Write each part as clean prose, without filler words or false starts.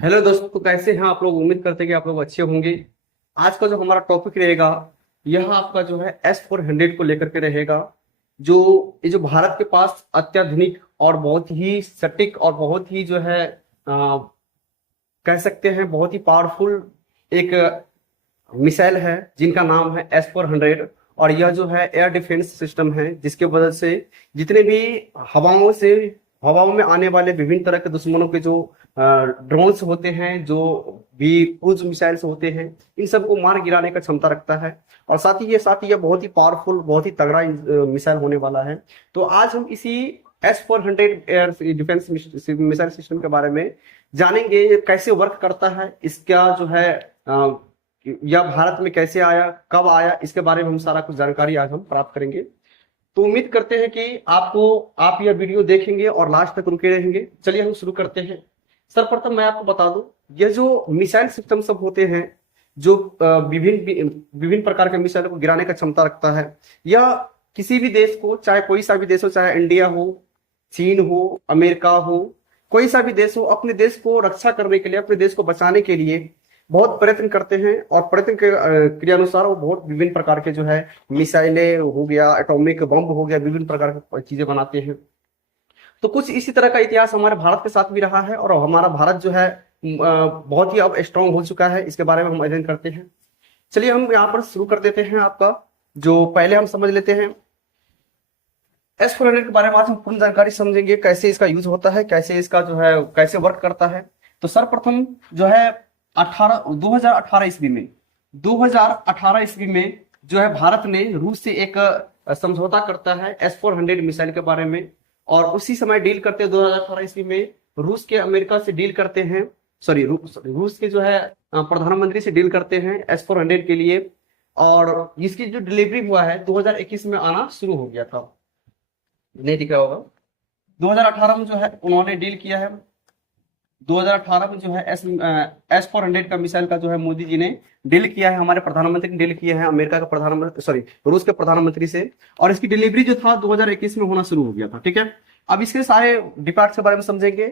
Hello दोस्तों, तो कैसे हैं आप लोग। उम्मीद करते हैं कि आप लोग अच्छे होंगे। आज का जो हमारा टॉपिक रहेगा, यह आपका जो है S-400 को लेकर के रहेगा। जो ये जो भारत के पास अत्याधुनिक और बहुत ही सटीक और बहुत ही जो है कह सकते हैं बहुत ही पावरफुल एक मिसाइल है, जिनका नाम है S-400। और यह जो है एयर डिफेंस सिस्टम है, जिसके वजह से जितने भी हवाओं से हवाओं में आने वाले विभिन्न तरह के दुश्मनों के जो ड्रोन्स होते हैं, जो भी क्रूज मिसाइल्स होते हैं, इन सबको मार गिराने का क्षमता रखता है। और साथ ही ये बहुत ही पावरफुल, बहुत ही तगड़ा मिसाइल होने वाला है। तो आज हम इसी S-400 air defence missile system के बारे में जानेंगे। ये कैसे वर्क करता है, इसका जो है यह भारत में कैसे आया, कब आया, इसके बारे में हम सारा कुछ जानकारी आज हम प्राप्त करेंगे। तो उम्मीद करते हैं कि आप यह वीडियो देखेंगे और लास्ट तक रुके रहेंगे। चलिए हम शुरू करते हैं। सर्वप्रथम मैं आपको बता दूं, यह जो मिसाइल सिस्टम सब होते हैं, जो विभिन्न विभिन्न प्रकार के मिसाइल को गिराने का क्षमता रखता है, यह किसी भी देश को, चाहे कोई सा भी देश हो, चाहे इंडिया हो, चीन हो, अमेरिका हो, कोई सा भी देश हो, अपने देश को रक्षा करने के लिए, अपने देश को बचाने के लिए बहुत प्रयत्न करते हैं। और प्रयत्न के क्रियानुसार वो बहुत विभिन्न प्रकार के जो है मिसाइलें हो गया, एटॉमिक बम हो गया, विभिन्न प्रकार की चीजें बनाते हैं। तो कुछ इसी तरह का इतिहास हमारे भारत के साथ भी रहा है, और हमारा भारत जो है बहुत ही अब स्ट्रांग हो चुका है। इसके बारे में हम अध्ययन करते हैं। चलिए हम यहाँ पर शुरू कर देते हैं। आपका जो पहले हम समझ लेते हैं S-400 के बारे में। आज हम पूर्ण जानकारी समझेंगे, कैसे इसका यूज होता है, कैसे इसका जो है कैसे वर्क करता है। तो सर्वप्रथम जो है 2018 ईस्वी में 2018 ईस्वी में जो है भारत ने रूस से एक समझौता करता है S-400 मिसाइल के बारे में। और उसी समय डील करते हैं 2018 ईस्वी में रूस के अमेरिका से डील करते हैं, सॉरी रूस के जो है प्रधानमंत्री से डील करते हैं S-400 के लिए। और इसकी जो डिलीवरी हुआ है 2021 में आना शुरू हो गया था। नहीं दिख रहा होगा। 2018 में जो है उन्होंने डील किया है। 2018 में जो है S-400 का मिसाइल का जो है मोदी जी ने डील किया है, हमारे प्रधानमंत्री ने डील किया है अमेरिका का प्रधानमंत्री, सॉरी रूस के प्रधानमंत्री से। और इसकी डिलीवरी जो था 2021 में होना शुरू हो गया था। ठीक है, अब इसके सारे डिपार्ट के बारे में समझेंगे।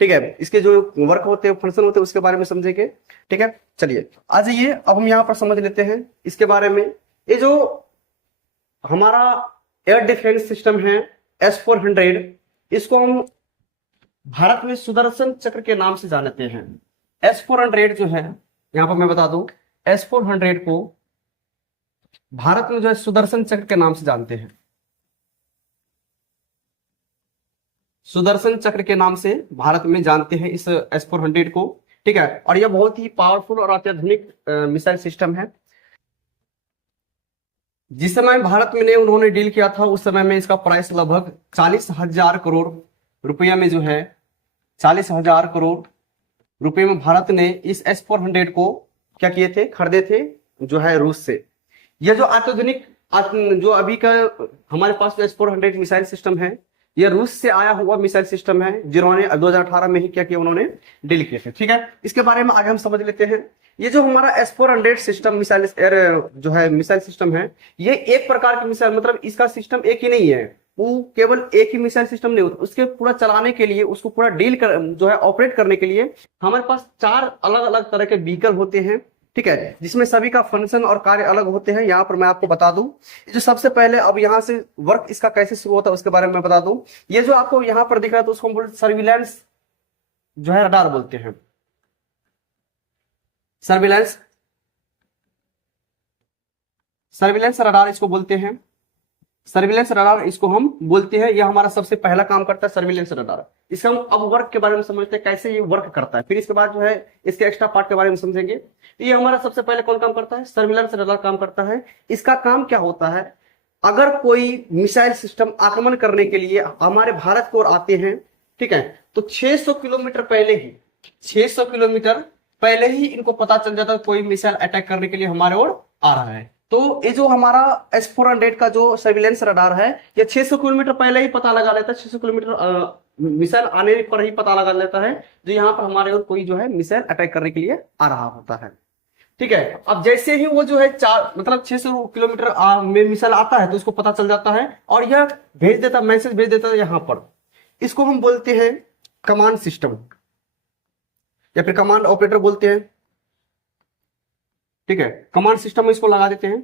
ठीक है, इसके जो वर्क होते हैं, फंक्शन होते हैं, उसके बारे में समझेंगे। ठीक है, चलिए आ जाइए, अब हम यहाँ पर समझ लेते हैं इसके बारे में। ये जो हमारा एयर डिफेंस सिस्टम है S-400, इसको हम भारत में सुदर्शन चक्र के नाम से जानते हैं। S-400 जो है, यहां पर मैं बता दूं, S-400 को भारत में जो है सुदर्शन चक्र के नाम से जानते हैं। सुदर्शन चक्र के नाम से भारत में जानते हैं इस S-400 को। ठीक है, और यह बहुत ही पावरफुल और अत्याधुनिक मिसाइल सिस्टम है। जिस समय भारत में उन्होंने डील किया था, उस समय में इसका प्राइस लगभग 40,000 करोड़ रुपया में जो है 40,000 करोड़ रुपए में भारत ने इस S-400 को क्या किए थे, खरीदे थे जो है रूस से। यह जो अत्याधुनिक जो अभी का हमारे पास जो S-400 मिसाइल सिस्टम है, यह रूस से आया हुआ मिसाइल सिस्टम है, जिन्होंने 2018 में ही क्या किया, उन्होंने डील किए थे। ठीक है, इसके बारे में आगे हम समझ लेते हैं। ये जो हमारा S-400 सिस्टम मिसाइल एयर जो है मिसाइल सिस्टम है, ये एक प्रकार की मिसाइल, मतलब इसका सिस्टम एक ही नहीं है। वो केवल एक ही मिसाइल सिस्टम नहीं होता, उसके पूरा चलाने के लिए, उसको पूरा डील कर जो है ऑपरेट करने के लिए हमारे पास 4 अलग अलग तरह के व्हीकल होते हैं। ठीक है, जिसमें सभी का फंक्शन और कार्य अलग होते हैं। यहाँ पर मैं आपको बता दूं, जो सबसे पहले अब यहाँ से वर्क इसका कैसे शुरू होता है उसके बारे में मैं बता दूं। ये जो आपको यहाँ पर दिख रहा है, तो उसको हम बोलते सर्विलांस जो है रडार बोलते हैं। सर्विलांस सर्विलांस रडार इसको बोलते हैं। सर्विलेंस रडार इसको हम बोलते हैं। यह हमारा सबसे पहला काम करता है, सर्विलेंस रडार। इसका हम अब वर्क के बारे में समझते हैं, कैसे ये वर्क करता है। फिर इसके बाद जो है इसके एक्स्ट्रा पार्ट के बारे में समझेंगे। ये हमारा सबसे पहले कौन काम करता है, सर्विलेंस रडार काम करता है। इसका काम क्या होता है, अगर कोई मिसाइल सिस्टम आक्रमण करने के लिए हमारे भारत को ओर आते हैं, ठीक है, तो 600 किलोमीटर पहले ही 600 किलोमीटर पहले ही इनको पता चल जाता है कोई मिसाइल अटैक करने के लिए हमारे ओर आ रहा है। तो ये जो हमारा S-400 का जो सर्विलेंस रडार है, ये 600 किलोमीटर पहले ही पता लगा लेता है। 600 किलोमीटर मिसाइल आने पर ही पता लगा लेता है जो यहाँ पर हमारे ओर कोई जो है मिसाइल अटैक करने के लिए आ रहा होता है। ठीक है, अब जैसे ही वो जो है मतलब 600 किलोमीटर में मिसाइल आता है, तो इसको पता चल जाता है और यह भेज देता, मैसेज भेज देता है यहाँ पर। इसको हम बोलते हैं कमांड सिस्टम, या फिर कमांड ऑपरेटर बोलते हैं। ठीक है, कमांड सिस्टम में इसको लगा देते हैं,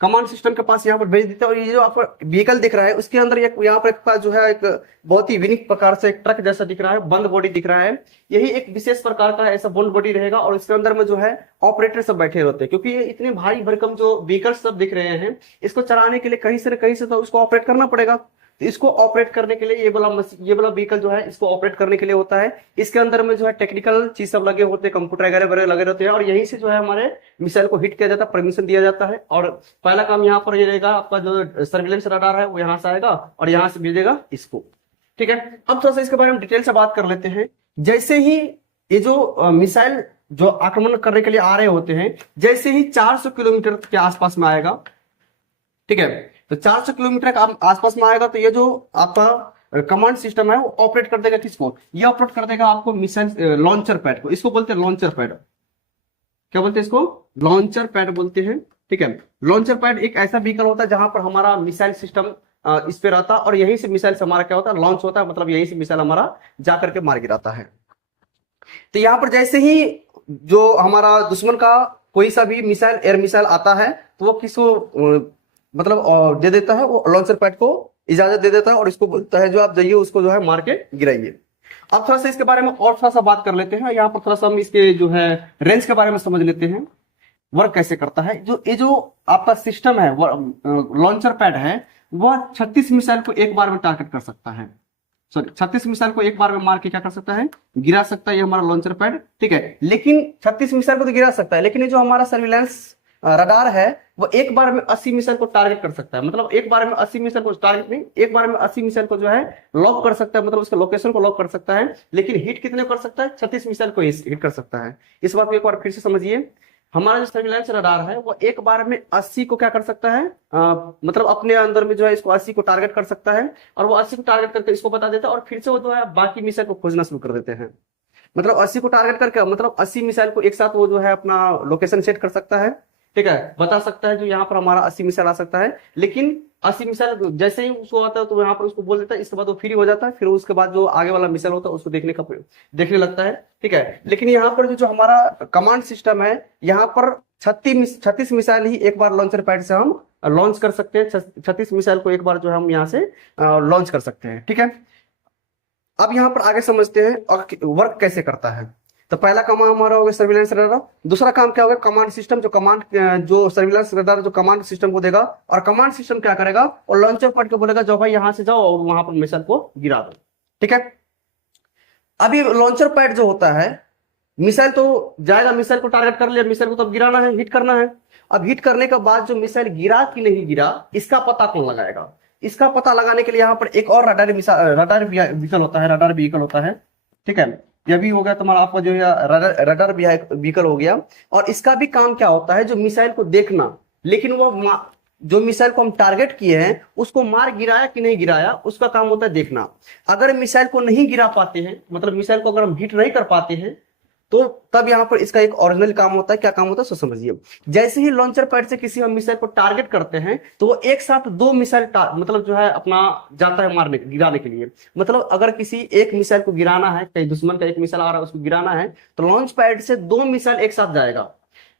कमांड सिस्टम के पास यहाँ पर भेज देते हैं। और ये जो आपका व्हीकल दिख रहा है उसके अंदर एक यहाँ पर एक जो है एक बहुत ही यूनिक प्रकार से एक ट्रक जैसा दिख रहा है, बंद बॉडी दिख रहा है। यही एक विशेष प्रकार का ऐसा बंद बॉडी रहेगा और इसके अंदर में जो है ऑपरेटर सब बैठे रहते हैं, क्योंकि ये इतने भारी भरकम जो व्हीकल सब दिख रहे हैं इसको चलाने के लिए कहीं से न कहीं से तो उसको ऑपरेट करना पड़ेगा। तो इसको ऑपरेट करने के लिए ये वाला व्हीकल जो है इसको ऑपरेट करने के लिए होता है। इसके अंदर में जो है टेक्निकल चीज सब लगे होते हैं, कंप्यूटर वगैरह लगे रहते हैं और यहीं से जो है हमारे मिसाइल को हिट किया जाता है, परमिशन दिया जाता है। और पहला काम यहाँ पर ये रहेगा, आपका जो सर्विलेंस रडार है वो यहाँ से आएगा और यहाँ से भेजेगा इसको। ठीक है, अब थोड़ा सा इसके बारे में डिटेल से बात कर लेते हैं। जैसे ही ये जो मिसाइल जो आक्रमण करने के लिए आ रहे होते हैं, जैसे ही 400 किलोमीटर के आसपास में आएगा, ठीक है, तो 400 किलोमीटर के आसपास में आएगा तो ये जो आपका कमांड सिस्टम है वो ऑपरेट कर देगा किसको, ये ऑपरेट कर देगा आपको मिसाइल लॉन्चर पैड को। इसको बोलते हैं लॉन्चर पैड। क्या बोलते हैं इसको? लॉन्चर पैड बोलते हैं। ठीक है, लॉन्चर पैड एक ऐसा व्हीकल होता है जहां पर हमारा मिसाइल सिस्टम इस पे रहता है और यहीं से मिसाइल से हमारा क्या होता है, लॉन्च होता है, मतलब यहीं से मिसाइल हमारा जाकर के मार गिराता है। तो यहाँ पर जैसे ही जो हमारा दुश्मन का कोई सा भी मिसाइल, एयर मिसाइल आता है तो वो किसको मतलब दे देता है, वो लॉन्चर पैड को इजाजत दे देता है और इसको बोलता है जो आप जाइए उसको जो है मार के गिराइए। अब थोड़ा सा इसके बारे में और थोड़ा सा बात कर लेते हैं। यहाँ पर थोड़ा सा हम इसके जो है रेंज के बारे में समझ लेते हैं, वर्क कैसे करता है। ये जो आपका सिस्टम है लॉन्चर पैड है, वह 36 मिसाइल को एक बार में टारगेट कर सकता है। सॉरी, 36 मिसाइल को एक बार में मार के क्या कर सकता है, गिरा सकता है, ये हमारा लॉन्चर पैड। ठीक है, लेकिन 36 मिसाइल को तो गिरा सकता है, लेकिन ये जो हमारा सर्विलेंस रडार है वो एक बार में 80 मिसाइल को टारगेट कर सकता है। मतलब एक बार में 80 मिसाइल को टारगेट नहीं, एक बार में 80 मिसाइल को जो है लॉक कर सकता है, मतलब उसके लोकेशन को लॉक कर सकता है। लेकिन हिट कितने कर सकता है, 36 मिसाइल को हिट कर सकता है। इस बात को एक बार फिर से समझिए, हमारा जो सर्विलेंस रडार है वो एक बार में 80 को क्या कर सकता है, मतलब अपने अंदर में जो है इसको 80 को टारगेट कर सकता है और वो 80 को टारगेट करके इसको बता देता है और फिर से वो जो है बाकी मिसाइल को खोजना शुरू कर देते हैं। मतलब 80 को टारगेट करके मतलब 80 मिसाइल को एक साथ वो जो है अपना लोकेशन सेट कर सकता है। ठीक है, बता सकता है जो यहाँ पर हमारा 80 मिसाइल आ सकता है। लेकिन 80 मिसाइल जैसे ही उसको आता है तो यहाँ पर उसको बोल देता है, इसके बाद वो फ्री हो जाता है, फिर उसके बाद जो आगे वाला मिसाइल होता है उसको देखने लगता है। ठीक है, लेकिन यहाँ पर जो हमारा कमांड सिस्टम है, यहाँ पर 36 मिसाइल ही एक बार लॉन्चर पैड से हम लॉन्च कर सकते हैं। 36 मिसाइल को एक बार जो है हम यहाँ से लॉन्च कर सकते हैं। ठीक है, अब यहाँ पर आगे समझते हैं और वर्क कैसे करता है। तो पहला काम हमारा हो गया सर्विलेंस रडार। दूसरा काम क्या होगा, कमांड सिस्टम। जो सर्विलेंस रडार जो कमांड सिस्टम को देगा और कमांड सिस्टम क्या करेगा, और लॉन्चर पैड को बोलेगा जाओ भाई यहाँ से जाओ और वहां पर मिसाइल को गिरा दो। ठीक है, अभी लॉन्चर पैड जो होता है, मिसाइल तो जाएगा, मिसाइल को टारगेट कर लिया, मिसाइल को तो अब गिराना है, हिट करना है। अब हिट करने के बाद जो मिसाइल गिरा कि नहीं गिरा, इसका पता कौन लगाएगा? इसका पता लगाने के लिए यहाँ पर एक और रडार व्हीकल होता है। ठीक है, यह भी हो गया तुम्हारा आपका जो है रडार व्हीकल हो गया। और इसका भी काम क्या होता है, जो मिसाइल को देखना, लेकिन वो जो मिसाइल को हम टारगेट किए हैं उसको मार गिराया कि नहीं गिराया, उसका काम होता है देखना। अगर मिसाइल को नहीं गिरा पाते हैं, मतलब मिसाइल को अगर हम हिट नहीं कर पाते हैं, तो तब यहाँ पर इसका एक ओरिजिनल काम होता है। क्या काम होता है सो समझिए। जैसे ही लॉन्चर पैड से किसी हम मिसाइल को टारगेट करते हैं तो वो एक साथ 2 मिसाइल मतलब जो है अपना जाता है गिराने के लिए। मतलब अगर किसी एक मिसाइल को गिराना है, कहीं दुश्मन का एक मिसाइल आ रहा है उसको गिराना है, तो लॉन्च पैड से 2 मिसाइल एक साथ जाएगा।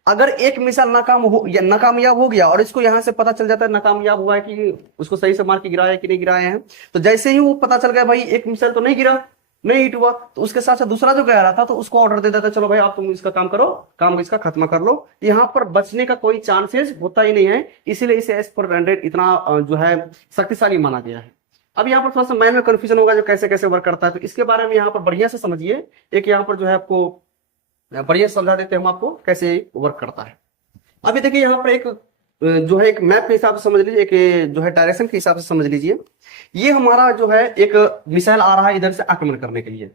अगर एक मिसाइल नाकामयाब हो गया और इसको यहाँ से पता चल जाता है नाकामयाब हुआ है कि उसको सही से मार के गिराया है कि नहीं गिराए हैं, तो जैसे ही वो पता चल गया भाई एक मिसाइल तो नहीं गिरा, नहीं हिट हुआ, तो उसके साथ साथ दूसरा जो गया रहा था तो उसको ऑर्डर दे देता, चलो भाई आप तुम इसका काम करो, काम इसका खत्म कर लो। यहाँ पर बचने का कोई चांसेस होता ही नहीं है, इसीलिए इसे S-400 इतना जो है शक्तिशाली माना गया है। अब यहाँ पर थोड़ा सा माइंड में कंफ्यूजन होगा जो कैसे कैसे वर्क करता है, तो इसके बारे में यहाँ पर बढ़िया से समझिए। एक यहाँ पर जो है आपको बढ़िया समझा देते हैं हम आपको कैसे वर्क करता है। अभी देखिए यहाँ पर एक जो है एक मैप के हिसाब से समझ लीजिए, एक जो है डायरेक्शन के हिसाब से समझ लीजिए। ये हमारा जो है एक मिसाइल आ रहा है इधर से आक्रमण करने के लिए।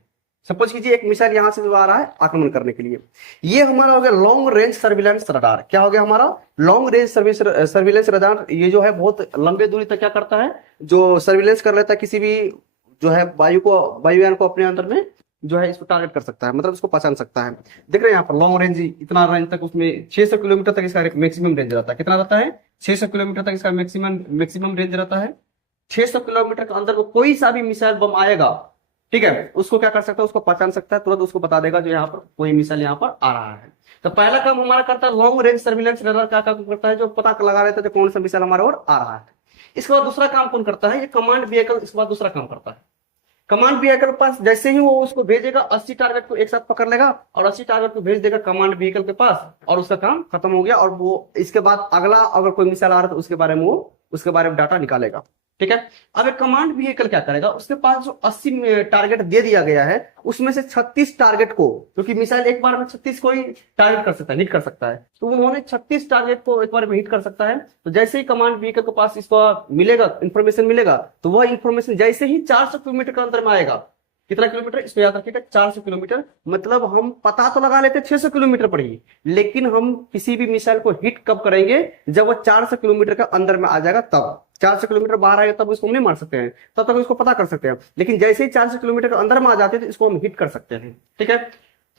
सपोज कीजिए एक मिसाइल यहां से जो आ रहा है आक्रमण करने के लिए। ये हमारा हो गया लॉन्ग रेंज सर्विलेंस रडार। क्या हो गया हमारा? Long range surveillance radar. ये जो है बहुत लंबे दूरी तक क्या करता है, जो सर्विलेंस कर लेता है किसी भी जो है वायुयान को अपने अंदर में जो है इसको टारगेट कर सकता है, मतलब इसको पहचान सकता है। देख रहे हैं यहाँ पर लॉन्ग रेंज, इतना रेंज तक, उसमें 600 किलोमीटर तक इसका मैक्सिमम रेंज रहता है। कितना रहता है? 600 किलोमीटर तक इसका मैक्सिमम रेंज रहता है। 600 किलोमीटर के अंदर कोई सा भी मिसाइल बम आएगा, ठीक है, उसको क्या कर सकता है, उसको पहचान सकता है, तुरंत उसको बता देगा जो यहाँ पर कोई मिसाइल यहाँ पर आ रहा है। तो पहला काम हमारा करता है लॉन्ग रेंज सर्विलेंस रडार, क्या काम करता है, जो पता लगा रहता है कौन सा मिसाइल हमारे ओर आ रहा है। इसके बाद दूसरा काम कौन करता है, ये कमांड व्हीकल इसके बाद दूसरा काम करता है। कमांड व्हीकल के पास जैसे ही वो उसको भेजेगा 80 टारगेट को एक साथ पकड़ लेगा और 80 टारगेट को भेज देगा कमांड व्हीकल के पास, और उसका काम खत्म हो गया। और वो इसके बाद अगला अगर कोई मिसाइल आ रहा है तो उसके बारे में डाटा निकालेगा। ठीक है, अब एक कमांड व्हीकल क्या करेगा, उसके पास जो 80 टारगेट दे दिया गया है उसमें से 36 टारगेट को, क्योंकि मिसाइल एक बार में 36 को ही टारगेट कर सकता है, हिट कर सकता है, तो उन्होंने 36 टारगेट को एक बार में हिट कर सकता है। तो जैसे ही कमांड व्हीकल के पास इसको मिलेगा, इंफॉर्मेशन मिलेगा, तो वह इंफॉर्मेशन जैसे ही 400 किलोमीटर के अंदर में आएगा, कितना किलोमीटर इसको याद रखिएगा, 400 किलोमीटर, मतलब हम पता तो लगा लेते 600 किलोमीटर पर ही, लेकिन हम किसी भी मिसाइल को हिट कब करेंगे, जब वो 400 किलोमीटर के अंदर में आ जाएगा, तब 400 किलोमीटर बाहर आएगा तब उसको हम नहीं मार सकते हैं, तब तक उसको पता कर सकते हैं। लेकिन जैसे ही 400 किलोमीटर के अंदर में आ जाते हैं तो इसको हम हिट कर सकते हैं। ठीक है,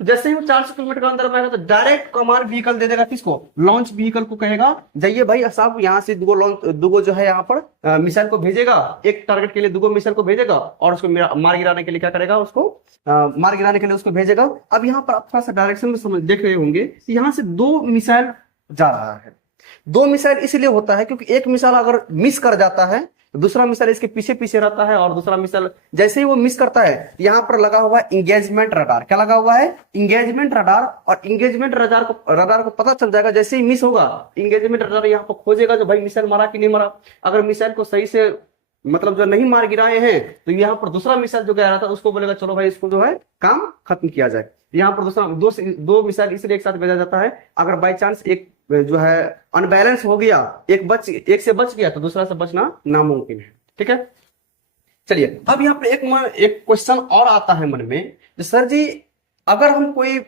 तो जैसे ही वो 400 किलोमीटर के अंदर में आएगा तो डायरेक्ट कमांड व्हीकल दे देगा, किसको, लॉन्च व्हीकल को कहेगा जाइए भाई साहब यहाँ से दुगो जो है यहाँ पर मिसाइल को भेजेगा, एक टारगेट के लिए दुगो मिसाइल को भेजेगा और उसको मार गिराने के लिए क्या करेगा, उसको मार गिराने के लिए उसको भेजेगा। अब यहाँ पर आप थोड़ा सा डायरेक्शन में समझ देख रहे होंगे, यहाँ से 2 मिसाइल जा रहा है। 2 मिसाइल इसलिए होता है क्योंकि एक मिसाइल अगर मिस कर जाता है दूसरा मिसाइल इसके पीछे पीछे रहता है, और दूसरा मिसाइल जैसे ही वो मिस करता है, यहाँ पर लगा हुआ है इंगेजमेंट रडार। क्या लगा हुआ है, इंगेजमेंट रडार। और इंगेजमेंट रडार को पता चल जाएगा, जैसे ही मिस होगा इंगेजमेंट रडार यहाँ पर खोजेगा जो भाई मिसाइल मारा कि नहीं मारा। अगर मिसाइल को सही से मतलब जो नहीं मार गिराए हैं तो यहाँ पर दूसरा मिसाइल जो गया रहा था उसको बोलेगा चलो भाई इसको जो है काम खत्म किया जाए। यहाँ पर दो मिसाइल इसलिए एक साथ भेजा जाता है, अगर बाई चांस एक जो है अनबैलेंस हो गया, एक से बच गया तो दूसरा से बचना नामुमकिन है। ठीक है, चलिए अब यहाँ पे एक क्वेश्चन और आता है मन में, सर जी अगर हम कोई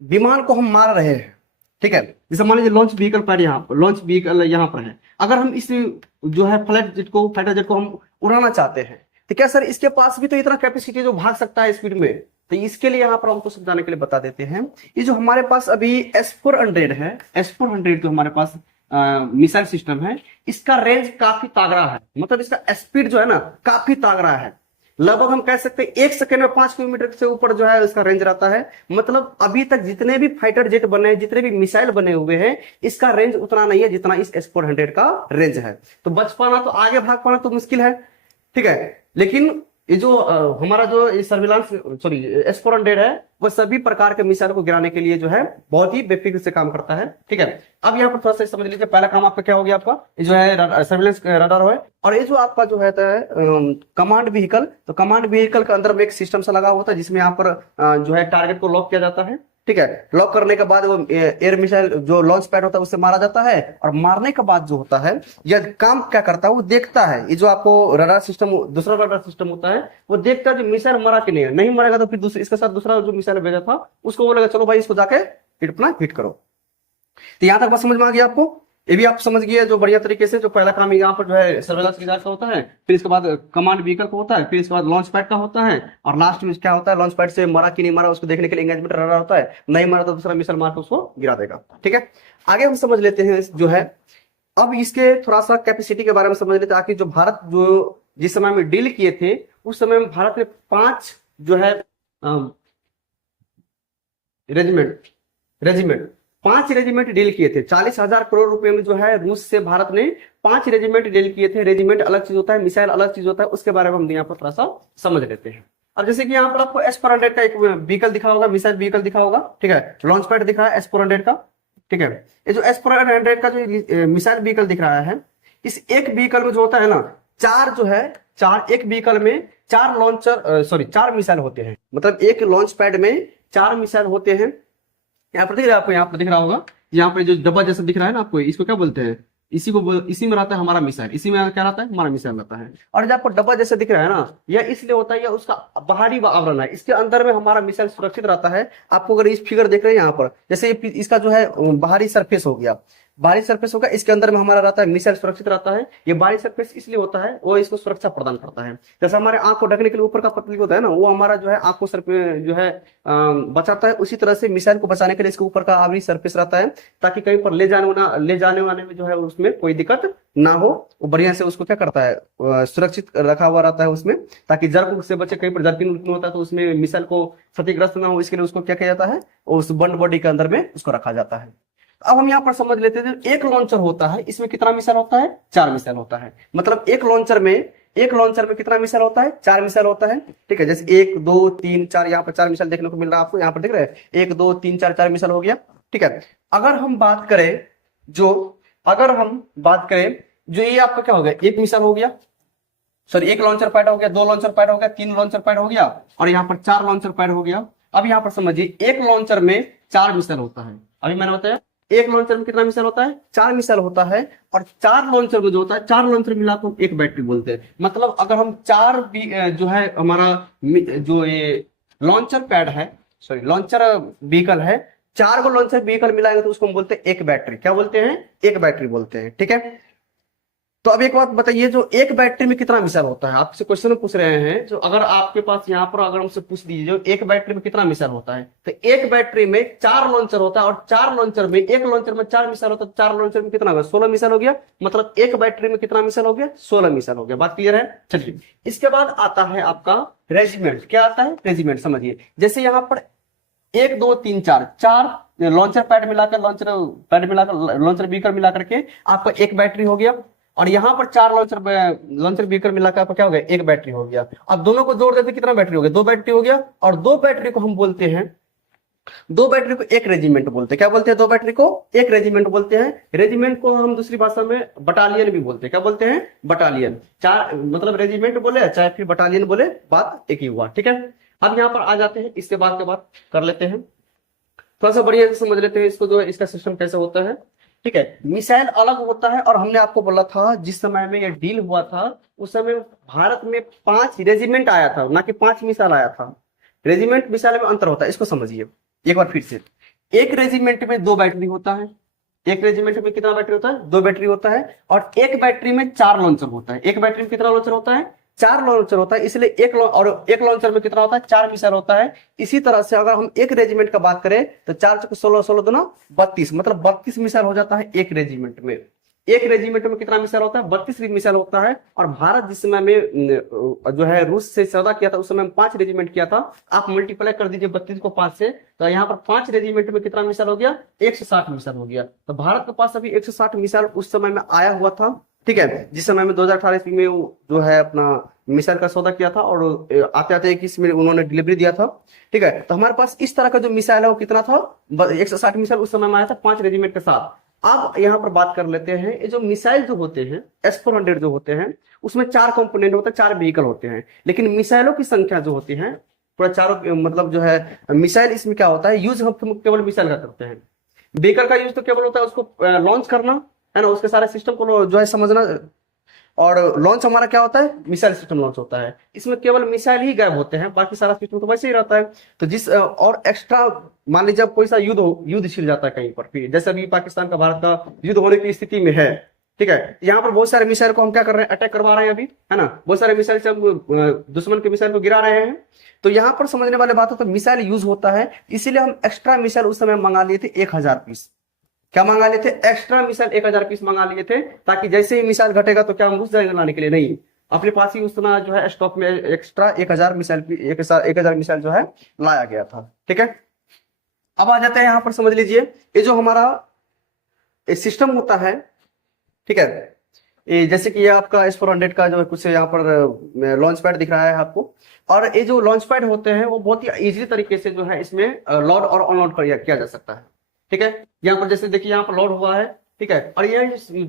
विमान को हम मार रहे हैं, ठीक है, जैसे मान लीजिए लॉन्च व्हीकल पर लॉन्च व्हीकल यहाँ पर है, अगर हम इस जो है फाइटर जेट को हम उड़ाना चाहते हैं, तो क्या सर इसके पास भी तो इतना कैपेसिटी जो भाग सकता है स्पीड में, तो इसके लिए यहाँ पर हमको समझाने के लिए बता देते हैं। ये जो हमारे पास अभी S-400 है, S-400 जो हमारे पास मिसाइल सिस्टम है, इसका रेंज काफी तगड़ा है, मतलब इसका स्पीड जो है ना काफी तगड़ा है। लगभग हम कह सकते हैं 1 सेकेंड में 5 किलोमीटर से ऊपर जो है इसका रेंज रहता है। मतलब अभी तक जितने भी फाइटर जेट बने हैं, जितने भी मिसाइल बने हुए हैं, इसका रेंज उतना नहीं है जितना इस S-400 का रेंज है। तो बच पाना तो आगे भाग पाना तो मुश्किल है, ठीक है, लेकिन ये जो हमारा जो सर्विलांस S-400 है वो सभी प्रकार के मिसाइल को गिराने के लिए जो है बहुत ही बेफिक्र से काम करता है। ठीक है, अब यहाँ पर थोड़ा सा समझ लीजिए, पहला काम आपका क्या हो गया, आपका ये जो है सर्विलेंस रडार है, और ये जो आपका जो है कमांड व्हीकल, तो कमांड व्हीकल के अंदर में एक सिस्टम सा लगा होता है जिसमें यहाँ पर जो है टारगेट को लॉक किया जाता है। ठीक है, लॉक करने के बाद वो एयर मिसाइल जो लॉन्च पैड होता है उससे मारा जाता है, और मारने के बाद जो होता है यह काम क्या करता है, वो देखता है, ये जो आपको रडार सिस्टम, दूसरा रडार सिस्टम होता है, वो देखता है जो मिसाइल मरा कि नहीं मरेगा तो फिर दूसरे इसके साथ दूसरा जो मिसाइल भेजा था उसको बोलेगा चलो भाई इसको जाके अपना हिट करो। तो यहां तक बात समझ में आ गया आपको, ये भी आप समझ गए जो बढ़िया तरीके से। जो पहला काम यहाँ पर जो है सर्वेलेंस की जांच का होता है, फिर इसके बाद कमांड व्हीकल का होता है, फिर इसके बाद लॉन्च पैड का होता है, और लास्ट में क्या होता है, लॉन्च पैड से मरा कि नहीं मरा उसको देखने के लिए एंगेजमेंट रडार होता है, नहीं मरा तो दूसरा मिसाइल मार के उसको गिरा देगा। ठीक है, आगे हम समझ लेते हैं जो है, अब इसके थोड़ा सा कैपेसिटी के बारे में समझ लेते हैं। आखिर जो भारत जो जिस समय में डील किए थे उस समय में भारत ने 5 जो है रेजिमेंट 5 रेजिमेंट डील किए थे। 40,000 करोड़ रुपए में जो है रूस से भारत ने 5 रेजिमेंट डील किए थे। रेजिमेंट अलग चीज होता है, मिसाइल अलग चीज होता है, उसके बारे में हम यहाँ पर थोड़ा सा समझ लेते हैं। अब जैसे कि यहाँ पर आपको S-400 का एक व्हीकल दिखा होगा, मिसाइल व्हीकल दिखा होगा, ठीक है, लॉन्च पैड दिख रहा है S-400 का। ठीक है, ये जो S-400 का जो मिसाइल व्हीकल दिख रहा है, इस एक व्हीकल में जो होता है ना, एक व्हीकल में 4 मिसाइल होते हैं, मतलब एक लॉन्च पैड में 4 मिसाइल होते हैं। यहाँ पर दिख रहा है आपको, यहाँ पर दिख रहा होगा, यहाँ पर जो डब्बा जैसा दिख रहा है ना आपको, इसको क्या बोलते हैं, इसी में रहता है हमारा मिसाइल, इसी में क्या रहता है, हमारा मिसाइल रहता है। और जब आपको डब्बा जैसा दिख रहा है ना, यह इसलिए होता है, यह उसका बाहरी आवरण है, इसके अंदर में हमारा मिसाइल सुरक्षित रहता है। आपको अगर इस फिगर देख रहे हैं यहाँ पर, जैसे इसका जो है बाहरी सरफेस हो गया, बाहरी सरफेस होगा, इसके अंदर में हमारा रहता है मिसाइल सुरक्षित रहता है। ये बाहरी सरफेस इसलिए होता है, वो इसको सुरक्षा प्रदान करता है। जैसे हमारे आंख को ढकने के लिए ऊपर का पतली होता है ना, वो हमारा जो है आंख को जो है बचाता है। उसी तरह से मिसाइल को बचाने के लिए इसके ऊपर का आवरी सरफेस रहता है, ताकि कहीं पर ले जाने वाने में जो है उसमें कोई दिक्कत ना हो। वो बढ़िया से उसको क्या करता है, सुरक्षित रखा हुआ रहता है उसमें, ताकि जर्क से बचे। कहीं पर जर्किंग होता है तो उसमें मिसाइल को क्षतिग्रस्त ना हो, इसके लिए उसको क्या किया जाता है, उस बंद बॉडी के अंदर में उसको रखा जाता है। अब हम यहाँ पर समझ लेते हैं, एक लॉन्चर होता है, इसमें कितना मिसाइल होता है, 4 मिसाइल होता है। मतलब एक लॉन्चर में कितना मिसाइल होता है, 4 मिसाइल होता है। ठीक है, जैसे 1 2 3 4, यहाँ पर 4 मिसाइल देखने को मिल रहा है आपको, यहाँ पर देख रहे हैं 1 2 3 4, 4 मिसाइल हो गया। ठीक है, अगर हम बात करें जो ये आपका क्या हो गया, एक मिसाइल हो गया, सॉरी एक लॉन्चर पैड हो गया, 2 लॉन्चर पैड हो गया, 3 लॉन्चर पैड हो गया, और यहाँ पर 4 लॉन्चर पैड हो गया। अब यहाँ पर समझिए, एक लॉन्चर में 4 मिसाइल होता है। अभी मैंने बताया एक लॉन्चर में कितना मिसाइल होता है, 4 मिसाइल होता है। और 4 लॉन्चर में जो होता है, 4 लॉन्चर मिलाकर हम एक बैटरी बोलते हैं। मतलब अगर हम 4 जो है हमारा जो ये लॉन्चर पैड है, सॉरी लॉन्चर व्हीकल है, 4 को लॉन्चर व्हीकल मिलाएंगे तो उसको हम बोलते हैं एक बैटरी। क्या बोलते हैं, एक बैटरी बोलते हैं। ठीक है, तो अब एक बात बताइए, जो एक बैटरी में कितना मिसाइल होता है, आपसे क्वेश्चन पूछ रहे हैं। जो अगर आपके पास यहाँ पर अगर हमसे पूछ दीजिए जो एक बैटरी में कितना मिसाइल होता है, तो एक बैटरी में 4 लॉन्चर होता है, और 4 लॉन्चर में, एक लॉन्चर में 4 मिसाइल होता है, 4 लॉन्चर में कितना होगा, 16 मिसाइल हो गया। मतलब एक बैटरी में कितना मिसाइल हो गया, 16 मिसाइल हो गया। बात क्लियर है। चलिए, इसके बाद आता है आपका रेजिमेंट। क्या आता है, रेजिमेंट। समझिए, जैसे यहाँ पर 1 2 3 4 लॉन्चर पैड मिलाकर, लॉन्चर बीकर मिलाकर के आपका एक बैटरी हो गया। और यहाँ पर 4 लॉन्चर बीकर मिलाकर आपका क्या हो गया, एक बैटरी हो गया। अब दोनों को जोड़ देते कितना बैटरी हो गया, 2 बैटरी हो गया। और 2 बैटरी को हम बोलते हैं, 2 बैटरी को एक रेजिमेंट बोलते हैं। क्या बोलते हैं, 2 बैटरी को एक रेजिमेंट बोलते हैं। रेजिमेंट को हम दूसरी भाषा में बटालियन भी बोलते हैं। क्या बोलते हैं, बटालियन। 4 मतलब रेजिमेंट बोले चाहे फिर बटालियन बोले, बात एक ही हुआ। ठीक है, अब यहाँ पर आ जाते हैं, इसके बाद कर लेते हैं, थोड़ा सा बढ़िया से समझ लेते हैं इसको, जो इसका सिस्टम कैसे होता है। ठीक है, मिसाइल अलग होता है। और हमने आपको बोला था, जिस समय में ये डील हुआ था उस समय भारत में 5 रेजिमेंट आया था, ना कि 5 मिसाइल आया था। रेजिमेंट मिसाइल में अंतर होता है, इसको समझिए एक बार फिर से। एक रेजिमेंट में 2 बैटरी होता है। एक रेजिमेंट में कितना बैटरी होता है, 2 बैटरी होता है। और एक बैटरी में 4 लॉन्चर होता है। एक बैटरी में कितना लॉन्चर होता है, 4 लॉन्चर होता है। इसलिए एक लॉन्चर में कितना होता है, 4 मिसाइल होता है। इसी तरह से अगर हम एक रेजिमेंट का बात करें तो 4 × 16 16 दूना 32, मतलब 32 मिसाइल हो जाता है एक रेजिमेंट में। एक रेजिमेंट में कितना मिसाइल होता है, 32 मिसाइल होता है। और भारत जिस समय में जो है रूस से सौदा किया था, उस समय में 5 रेजिमेंट किया था। आप मल्टीप्लाई कर दीजिए 32 को 5 से, तो यहाँ पर 5 रेजिमेंट में कितना मिसाइल हो गया, 160 मिसाइल हो गया। तो भारत के पास अभी 160 मिसाइल उस समय में आया हुआ था। ठीक है, जिस समय में 2018 ईस्वी में जो है अपना मिसाइल का सौदा किया था, और आते आते 21 में उन्होंने डिलीवरी दिया था। ठीक है, तो हमारे पास इस तरह का जो मिसाइल है वो कितना था, 160 मिसाइल उस समय में आया था 5 रेजिमेंट के साथ। अब यहाँ पर बात कर लेते हैं, ये जो मिसाइल जो होते हैं S-400 जो होते हैं, उसमें 4 कंपोनेंट होते हैं, 4 व्हीकल होते हैं। लेकिन मिसाइलों की संख्या जो होती है पूरा चारों, मतलब जो है मिसाइल, इसमें क्या होता है, यूज हम केवल मिसाइल का करते हैं। व्हीकल का यूज तो केवल होता है उसको लॉन्च करना, है ना, उसके सारे सिस्टम को जो है समझना। और लॉन्च हमारा क्या होता है, मिसाइल सिस्टम लॉन्च होता है। इसमें केवल मिसाइल ही गायब होते हैं, बाकी सारा सिस्टम तो वैसे ही रहता है। तो जिस और एक्स्ट्रा, मान लीजिए जब कोई सा युद्ध छिड़ जाता है कहीं पर, फिर जैसे अभी पाकिस्तान का भारत का युद्ध होने की स्थिति में है। ठीक है, यहाँ पर बहुत सारे मिसाइल को हम क्या कर रहे हैं, अटैक करवा रहे हैं अभी, है ना, बहुत सारे मिसाइल से हम दुश्मन के मिसाइल को गिरा रहे हैं। तो यहाँ पर समझने वाली बात है, तो मिसाइल यूज होता है, इसीलिए हम एक्स्ट्रा मिसाइल उस समय मंगा लिए थे 1000 पीस। क्या मंगा लिए थे, एक्स्ट्रा मिसाइल 1000 पीस मंगा लिए थे, ताकि जैसे ही मिसाइल घटेगा तो क्या हम घुस जाएंगे लाने के लिए, नहीं, अपने पास ही उतना जो है स्टॉक में एक्स्ट्रा 1000 मिसाइल जो है लाया गया था। ठीक है, अब आ जाते हैं यहाँ पर, समझ लीजिए ये जो हमारा सिस्टम होता है। ठीक है, ये जैसे कि ये आपका S-400 का जो है कुछ यहाँ पर लॉन्च पैड दिख रहा है आपको। और ये जो लॉन्च पैड होते हैं वो बहुत ही इजीली तरीके से जो है इसमें लोड और अनलोड किया जा सकता है। ठीक है, यहाँ पर जैसे देखिए यहाँ पर लोड हुआ है। ठीक है, और ये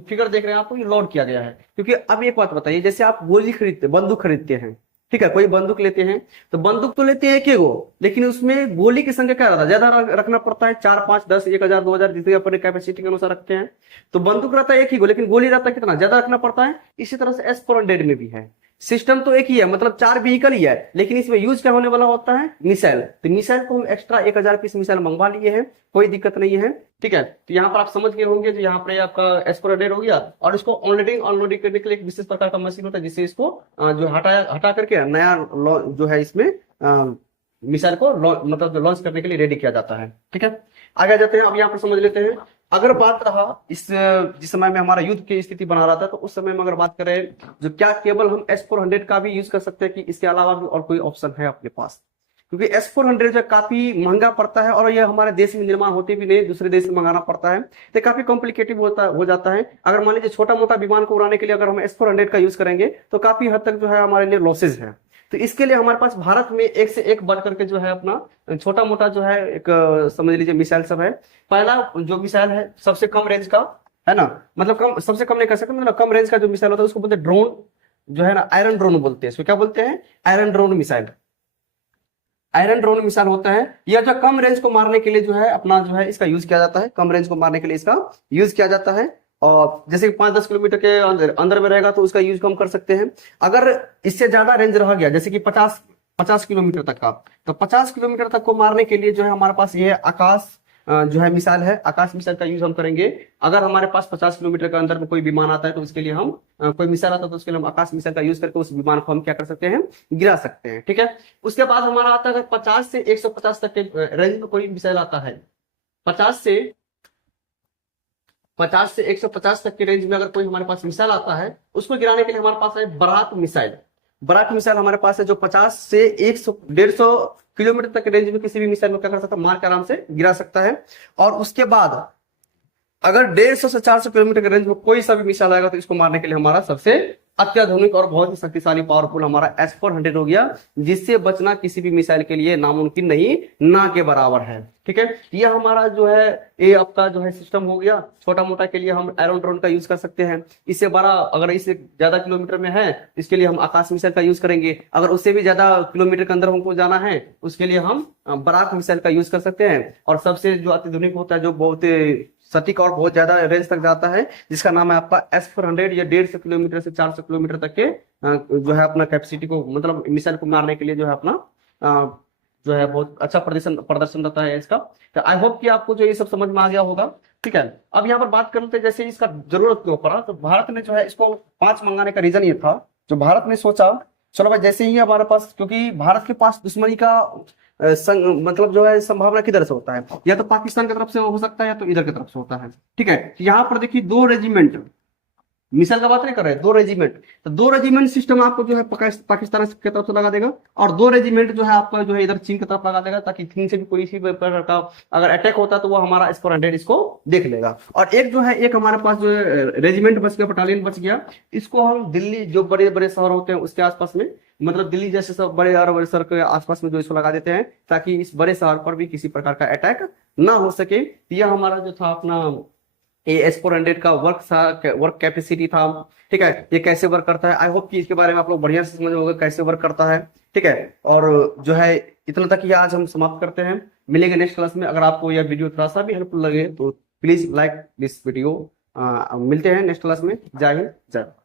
फिगर देख रहे हैं आपको, ये लोड किया गया है। क्योंकि अब एक बात बताइए, जैसे आप बंदूक खरीदते हैं, ठीक है, कोई बंदूक लेते हैं, तो बंदूक तो लेते हैं एक गो, लेकिन उसमें गोली की संख्या क्या रहता है, ज्यादा रखना पड़ता है, 4 5 10 1000 2000 जितनी अपने कैपेसिटी के अनुसार रखते हैं। तो बंदूक रहता है एक ही गो, लेकिन गोली रहता है कितना ज्यादा रखना पड़ता है। इसी तरह से S-400 में भी है। सिस्टम तो एक ही है, मतलब 4 व्हीकल ही है, लेकिन इसमें यूज क्या होने वाला होता है, मिसाइल। तो मिसाइल को हम एक्स्ट्रा 1000 पीस मिसाइल मंगवा लिए हैं, कोई दिक्कत नहीं है। ठीक है, तो यहाँ पर आप समझ गए होंगे, जो यहाँ पर आपका S400 हो गया, और इसको अनलोडिंग अनलोडिंग करने के लिए एक विशेष प्रकार का मशीन होता है, जिससे इसको जो हटा करके नया जो है इसमें मिसाइल को मतलब लॉन्च करने के लिए रेडी किया जाता है। ठीक है, आगे जाते हैं। अब यहाँ पर समझ लेते हैं, अगर बात रहा जिस समय में हमारा युद्ध की स्थिति बना रहा था, तो उस समय में अगर बात करें, जो क्या केवल हम S400 का भी यूज कर सकते हैं कि इसके अलावा भी और कोई ऑप्शन है अपने पास, क्योंकि S400 जो काफी महंगा पड़ता है, और यह हमारे देश में निर्माण होते भी नहीं, दूसरे देश में मंगाना पड़ता है, तो काफी कॉम्प्लिकेटिव हो जाता है। अगर मान लीजिए छोटा मोटा विमान को उड़ाने के लिए अगर हम S400 का यूज करेंगे, तो काफी हद तक जो है हमारे लिए लॉसेज है। तो इसके लिए हमारे पास भारत में एक से एक बढ़ करके जो है अपना छोटा मोटा जो है एक समझ लीजिए मिसाइल सब है। पहला जो मिसाइल है सबसे कम रेंज का है ना, मतलब कम, सबसे कम नहीं कर सकते, मतलब कम रेंज का जो मिसाइल होता है उसको बोलते हैं ड्रोन, जो है ना आयरन ड्रोन बोलते हैं। इसको क्या बोलते हैं, iron drone missile. Iron drone missile होता है, यह जो कम रेंज को मारने के लिए जो है अपना जो है इसका यूज किया जाता है, कम रेंज को मारने के लिए इसका यूज किया जाता है। और जैसे 5-10 किलोमीटर के अंदर में रहेगा तो उसका यूज कम कर सकते हैं। अगर इससे ज्यादा रेंज रह गया, जैसे कि 50 किलोमीटर तक का, तो 50 किलोमीटर तक को मारने के लिए जो है हमारे पास ये आकाश जो है मिसाइल है, आकाश मिसाइल का यूज हम करेंगे। अगर हमारे पास 50 किलोमीटर के अंदर में कोई विमान आता है, तो उसके लिए हम कोई मिसाइल आता है, तो उसके लिए हम आकाश मिसाइल का यूज करके उस विमान को हम क्या कर सकते हैं, गिरा सकते हैं। ठीक है, उसके बाद हमारा आता है 50 से 150 तक के रेंज में कोई मिसाइल आता है, 50 से 150 तक के रेंज में अगर कोई हमारे पास मिसाइल आता है, उसको गिराने के लिए हमारे पास है बराक मिसाइल। बराक मिसाइल हमारे पास है, जो 50 से 100-150 किलोमीटर तक के रेंज में किसी भी मिसाइल को क्या कर सकता है, मार के आराम से गिरा सकता है। और उसके बाद अगर 150 से 400 किलोमीटर के रेंज में कोई सा भी मिसाइल आएगा, तो इसको मारने के लिए हमारा सबसे अत्याधुनिक और बहुत ही शक्तिशाली पावरफुल हमारा S400 हो गया, जिससे बचना किसी भी मिसाइल के लिए नामुमकिन नहीं, ना के बराबर है। ठीक है, यह हमारा जो है ये आपका जो है सिस्टम हो गया। छोटा मोटा के लिए हम एरोन ड्रोन का यूज कर सकते हैं, इससे बड़ा अगर इससे ज्यादा किलोमीटर में है, इसके लिए हम आकाश मिसाइल का यूज करेंगे। अगर उससे भी ज्यादा किलोमीटर के अंदर हमको जाना है, उसके लिए हम बराक मिसाइल का यूज कर सकते हैं। और सबसे जो अत्याधुनिक होता है, जो बहुत सटीक और बहुत ज्यादा रेंज तक जाता है, जिसका नाम है आपका S400। ये 150 किलोमीटर से 400 किलोमीटर तक के जो है अपना कैपेसिटी को, मतलब मिसाइल को मारने के लिए जो है अपना जो है बहुत अच्छा प्रदर्शन रहता है इसका। तो आई होप कि आपको जो ये सब समझ में आ गया होगा। ठीक है, अब यहाँ पर बात कर लेते हैं जैसे इसका जरूरत क्यों पड़ा। तो भारत ने जो है इसको 5 मंगाने का रीजन ये था, जो भारत ने सोचा चलो भाई जैसे ही हमारे पास, क्योंकि भारत के पास दुश्मनी का मतलब जो है संभावना किधर से होता है, या तो पाकिस्तान की तरफ से हो सकता है, या तो इधर की तरफ से होता है। ठीक है, यहाँ पर देखिए 2 रेजिमेंट, मिसाइल का बात नहीं कर रहे, 2 रेजिमेंट, तो 2 रेजिमेंट सिस्टम आपको जो है पाकिस्तान की तरफ से लगा देगा, और 2 रेजिमेंट जो है आपका जो है इधर चीन की तरफ लगा देगा, ताकि चीन से भी कोई इसी प्रकार का अगर अटैक होता है, तो वो हमारा S400 इसको देख लेगा। और एक जो है एक हमारे पास जो है रेजिमेंट बच गया, बटालियन बच गया, इसको हम दिल्ली, जो बड़े बड़े शहर होते हैं उसके आसपास में, मतलब दिल्ली जैसे सब बड़े और बड़े शहर के आसपास में जो इसको लगा देते हैं, ताकि इस बड़े शहर पर भी किसी प्रकार का अटैक ना हो सके। यह हमारा जो था अपना ये S400 का वर्क कैपेसिटी था। ठीक है, ये कैसे वर्क करता है, आई होप कि इसके बारे में आप लोग बढ़िया से समझ होगा कैसे वर्क करता है। ठीक है, और जो है इतना तक ही आज हम समाप्त करते हैं, मिलेंगे नेक्स्ट क्लास में। अगर आपको यह वीडियो थोड़ा सा भी हेल्पफुल लगे तो प्लीज लाइक दिस वीडियो। मिलते हैं नेक्स्ट क्लास में। जय हिंद, जय भारत।